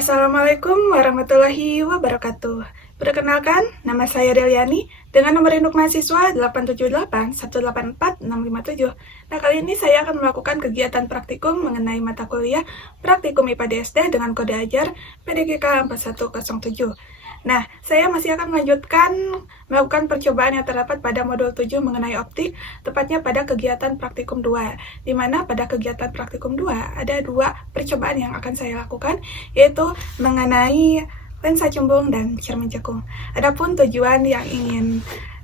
Assalamualaikum warahmatullahi wabarakatuh. Perkenalkan, nama saya Deliani dengan nomor induk mahasiswa 878184657. Nah, kali ini saya akan melakukan kegiatan praktikum mengenai mata kuliah Praktikum IPA DSD dengan kode ajar PDGK 4107. Nah, saya masih akan melanjutkan melakukan percobaan yang terdapat pada modul 7 mengenai optik, tepatnya pada kegiatan praktikum 2, di mana pada kegiatan praktikum 2 ada dua percobaan yang akan saya lakukan, yaitu mengenai lensa cembung dan cermin cekung. Adapun tujuan yang ingin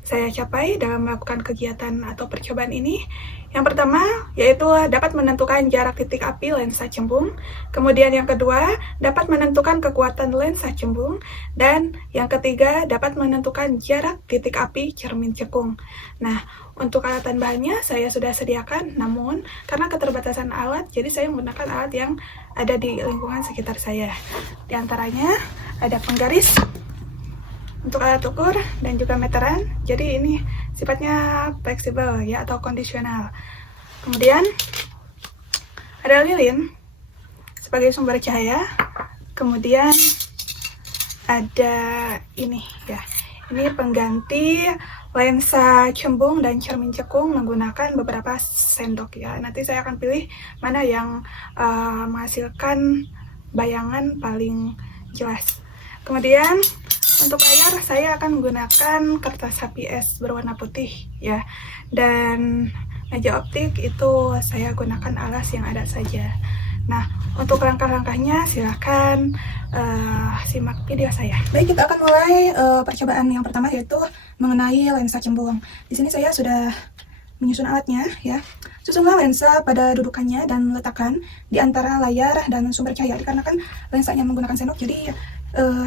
saya capai dalam melakukan kegiatan atau percobaan ini, yang pertama yaitu dapat menentukan jarak titik api lensa cembung, kemudian yang kedua dapat menentukan kekuatan lensa cembung, dan yang ketiga dapat menentukan jarak titik api cermin cekung. Nah, untuk alat dan bahannya saya sudah sediakan, namun karena keterbatasan alat, jadi saya menggunakan alat yang ada di lingkungan sekitar saya. Di antaranya ada penggaris untuk alat ukur dan juga meteran, jadi ini sifatnya fleksibel ya, atau kondisional. Kemudian ada lilin sebagai sumber cahaya, kemudian ada ini ya, ini pengganti lensa cembung dan cermin cekung menggunakan beberapa sendok ya. Nanti saya akan pilih mana yang menghasilkan bayangan paling jelas. Kemudian untuk layar saya akan menggunakan kertas HPS berwarna putih ya, dan meja optik itu saya gunakan alas yang ada saja. Nah, untuk langkah-langkahnya silahkan simak video saya. Baik, kita akan mulai percobaan yang pertama, yaitu mengenai lensa cembung. Di sini saya sudah menyusun alatnya ya. Susunlah lensa pada dudukannya dan letakkan di antara layar dan sumber cahaya. Dikarenakan lensanya menggunakan sendok, jadi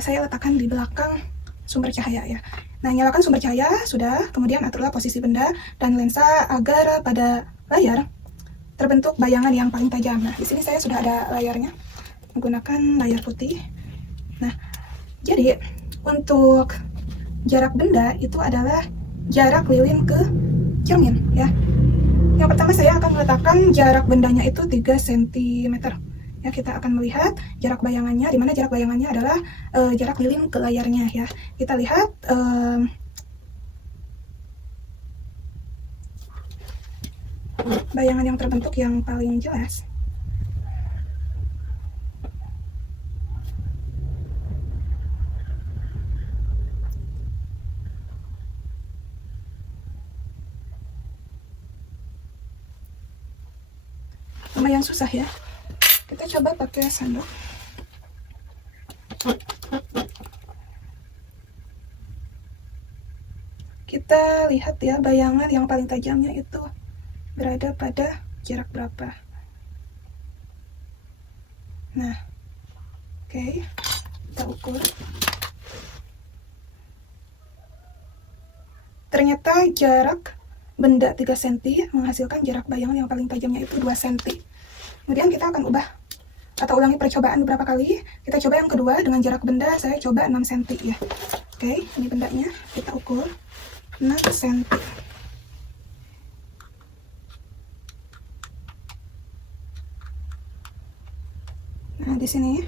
saya letakkan di belakang sumber cahaya ya. Nah, nyalakan sumber cahaya sudah, kemudian aturlah posisi benda dan lensa agar pada layar terbentuk bayangan yang paling tajam. Nah, di sini saya sudah ada layarnya, menggunakan layar putih. Nah, jadi untuk jarak benda itu adalah jarak lilin ke cermin ya. Yang pertama saya akan meletakkan jarak bendanya itu 3 cm. Ya, kita akan melihat jarak bayangannya, di mana jarak bayangannya adalah jarak lilin ke layarnya ya. Kita lihat bayangan yang terbentuk yang paling jelas. Lumayan susah ya. Kita coba pakai sendok. Kita lihat ya, bayangan yang paling tajamnya itu berada pada jarak berapa. Nah, oke, kita ukur. Ternyata jarak benda 3 cm menghasilkan jarak bayangan yang paling tajamnya itu 2 cm. Kemudian kita akan ubah atau ulangi percobaan beberapa kali. Kita coba yang kedua dengan jarak benda, saya coba 6 cm ya. Oke, ini bendanya, kita ukur 6 cm. Nah, di sini.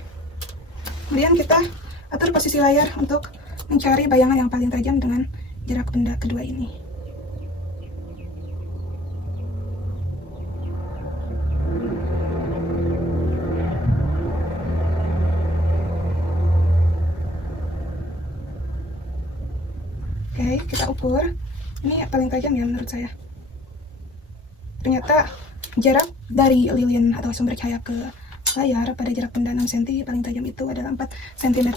Kemudian kita atur posisi layar untuk mencari bayangan yang paling tajam dengan jarak benda kedua ini. Oke, kita ukur. Ini paling tajam ya menurut saya. Ternyata jarak dari lilin atau sumber cahaya ke layar pada jarak benda 6 cm paling tajam itu adalah 4 cm.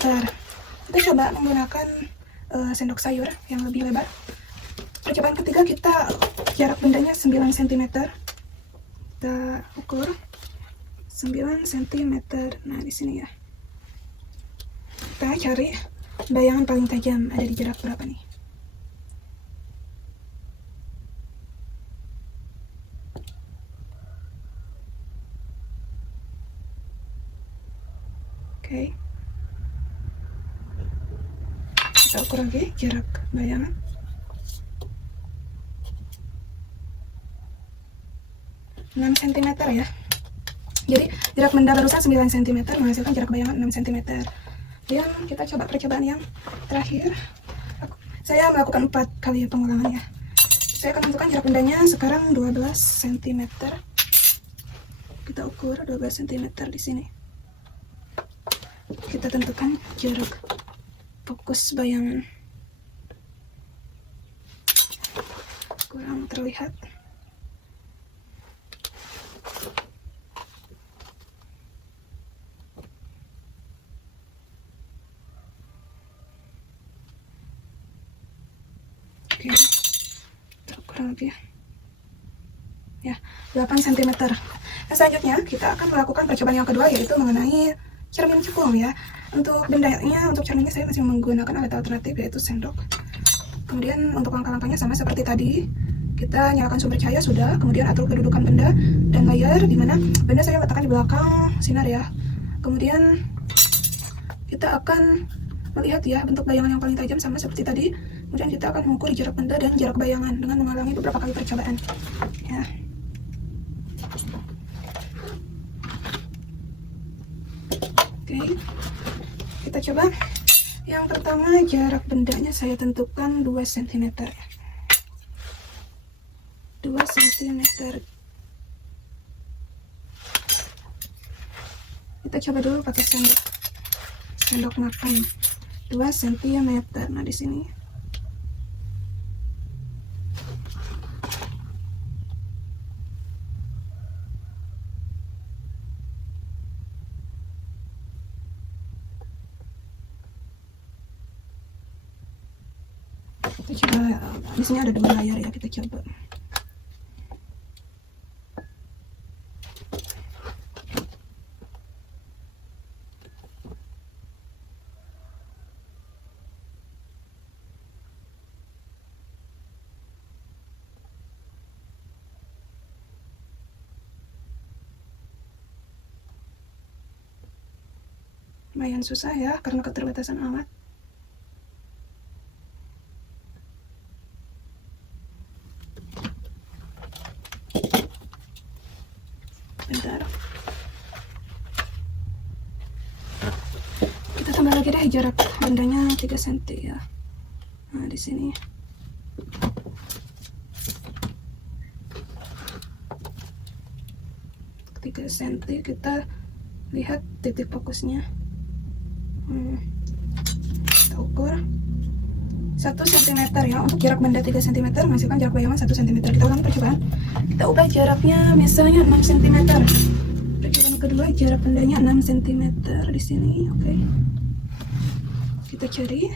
Kita coba menggunakan sendok sayur yang lebih lebar. Percobaan ketiga, kita jarak bendanya 9 cm. Kita ukur 9 cm. Nah, di sini ya. Kita cari bayangan paling tajam ada di jarak berapa nih. Oke, kita ukur lagi jarak bayangan. Enam cm ya. Jadi jarak benda barusan 9 cm menghasilkan jarak bayangan 6 cm. Dan kita coba percobaan yang terakhir. Saya melakukan 4 kali pengulangan ya. Saya akan tentukan jarak bendanya sekarang 12 cm. Kita ukur 12 cm di sini. Kita tentukan jarak fokus bayangan. Kurang terlihat. Oke, kurang lebih ya 8 cm. Nah, selanjutnya kita akan melakukan percobaan yang kedua, yaitu mengenai cermin cekung ya. Untuk bendanya, untuk cerminnya saya masih menggunakan alat alternatif yaitu sendok. Kemudian untuk langkah-langkahnya sama seperti tadi. Kita nyalakan sumber cahaya sudah, kemudian atur kedudukan benda dan layar, di mana benda saya letakkan di belakang sinar ya. Kemudian kita akan melihat ya bentuk bayangan yang paling tajam sama seperti tadi. Kemudian kita akan mengukur jarak benda dan jarak bayangan dengan mengulangi beberapa kali percobaan ya. Oke, kita coba. Yang pertama, jarak bendanya saya tentukan 2 cm. 2 cm. Kita coba dulu pakai sendok makan. 2 cm. Nah, di sini. Kita coba, di sini ada 2 layar ya, kita coba. Lumayan susah ya karena keterbatasan alat. Bentar. Kita tambah lagi deh jarak bendanya 3 cm ya. Nah, di sini. Tiga cm, kita lihat titik fokusnya. Kita ukur 1 cm ya. Untuk jarak benda 3 cm menghasilkan jarak bayangan 1 cm. Kita ulangi percobaan. Kita ubah jaraknya misalnya 6 cm. Percobaan kedua, jarak bendanya 6 cm di sini. Oke. Kita cari.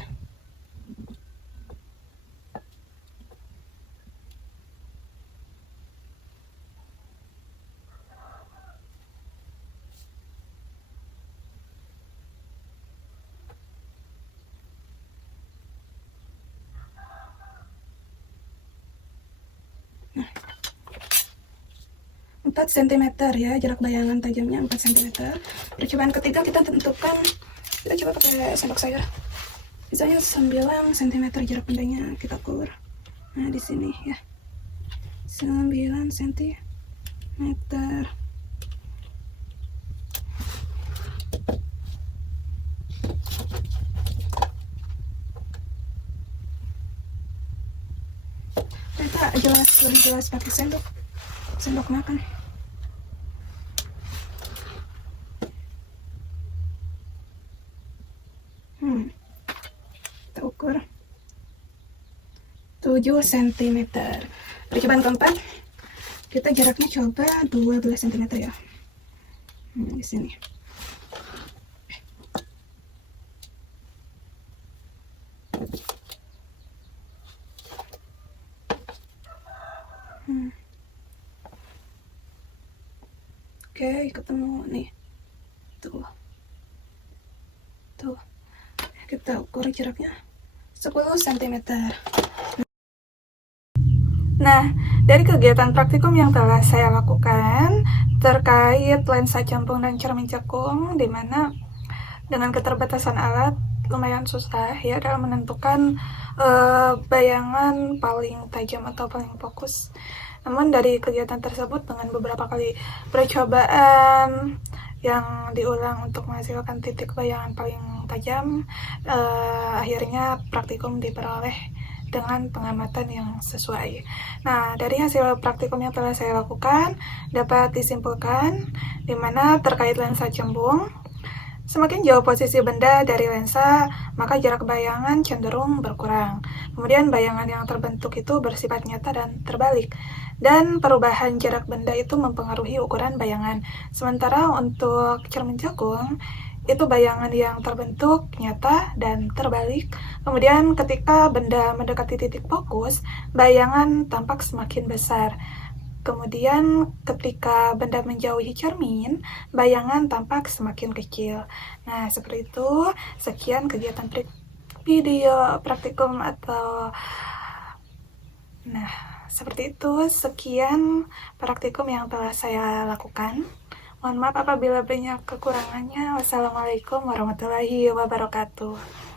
Nah, 4 cm ya, jarak bayangan tajamnya 4 cm. Percobaan ketiga kita tentukan, kita coba pakai sendok sayur. Misalnya 9 cm jarak bendanya kita ukur. Nah, di sini ya. 9 cm. Ternyata lebih jelas pakai sendok makan. Kita ukur 7 cm. Percobaan keempat, kita jaraknya coba 12 cm ya. Di sini. Oke, ketemu nih. Tuh. Kita ukur jaraknya 10 cm. Nah, dari kegiatan praktikum yang telah saya lakukan terkait lensa cembung dan cermin cekung, di mana dengan keterbatasan alat lumayan susah ya dalam menentukan bayangan paling tajam atau paling fokus. Namun dari kegiatan tersebut dengan beberapa kali percobaan yang diulang untuk menghasilkan titik bayangan paling tajam, akhirnya praktikum diperoleh dengan pengamatan yang sesuai. Nah, dari hasil praktikum yang telah saya lakukan, dapat disimpulkan di mana terkait lensa cembung, semakin jauh posisi benda dari lensa, maka jarak bayangan cenderung berkurang. Kemudian bayangan yang terbentuk itu bersifat nyata dan terbalik. Dan perubahan jarak benda itu mempengaruhi ukuran bayangan. Sementara untuk cermin jagung, itu bayangan yang terbentuk nyata dan terbalik. Kemudian ketika benda mendekati titik fokus, bayangan tampak semakin besar. Kemudian ketika benda menjauhi cermin, bayangan tampak semakin kecil. Nah, seperti itu. Sekian kegiatan video praktikum atau seperti itu. Sekian praktikum yang telah saya lakukan. Mohon maaf apabila banyak kekurangannya. Wassalamualaikum warahmatullahi wabarakatuh.